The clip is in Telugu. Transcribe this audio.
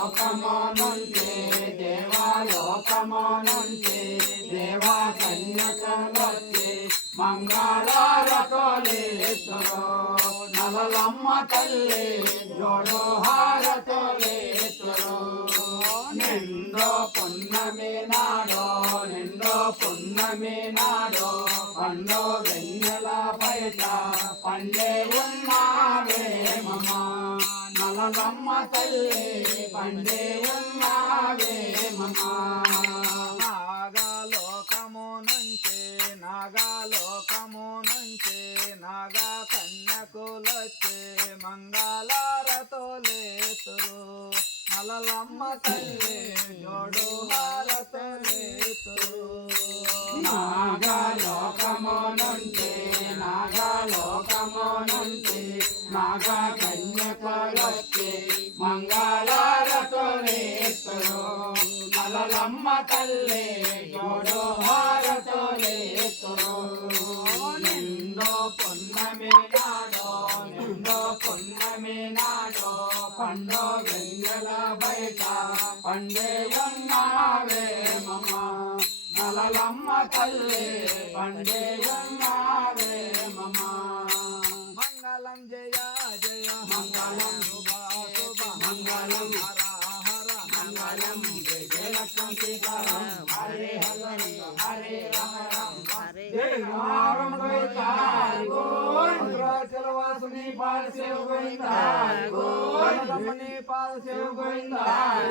దేవాలోకమోనుంటే దేవాలోకమోనుంటే దేవా కన్యకలొచ్చి మంగళారతోలేతురు నలలమ్మ తల్లి జోడు హారతోలేతురు నిండో పున్నమి నాడో నిండో పున్నమి నాడో పండో వెన్నెల బయట పండే ఉన్నావే మమ నలలమ్మ తల్లి పండే ఉన్నావే మమ నాగాలోకము నుంచి నాగా కన్యకులొచ్చే మంగళారతోలేతురు నలలమ్మ తల్లి జోడు హారతోలేతురు నాగాలోకమోనుంటే నాగా కన్యకలొచ్చి మంగళారతోలేతురు నలలమ్మ తల్లి జోడు హారతోలేతురు నిండో పున్నమి నాడో పండో వెన్నెల బయట పండే ఉన్నావే మమ నలలమ్మ తల్లి పండే ఉన్నావే మమ మంగళం జయ జయ మంగళం శుభ శుభ మంగళం హర హర మంగళం జయ జయ లక్ష్మీ సీతారాం హరే హరే హరే రామ రామ జయ నారాయణ గోవిందాయ మంత్రాచలవాసుని పాద సేవ గోవిందాయ గోవిందాయ రమణీ పాద సేవ గోవిందాయ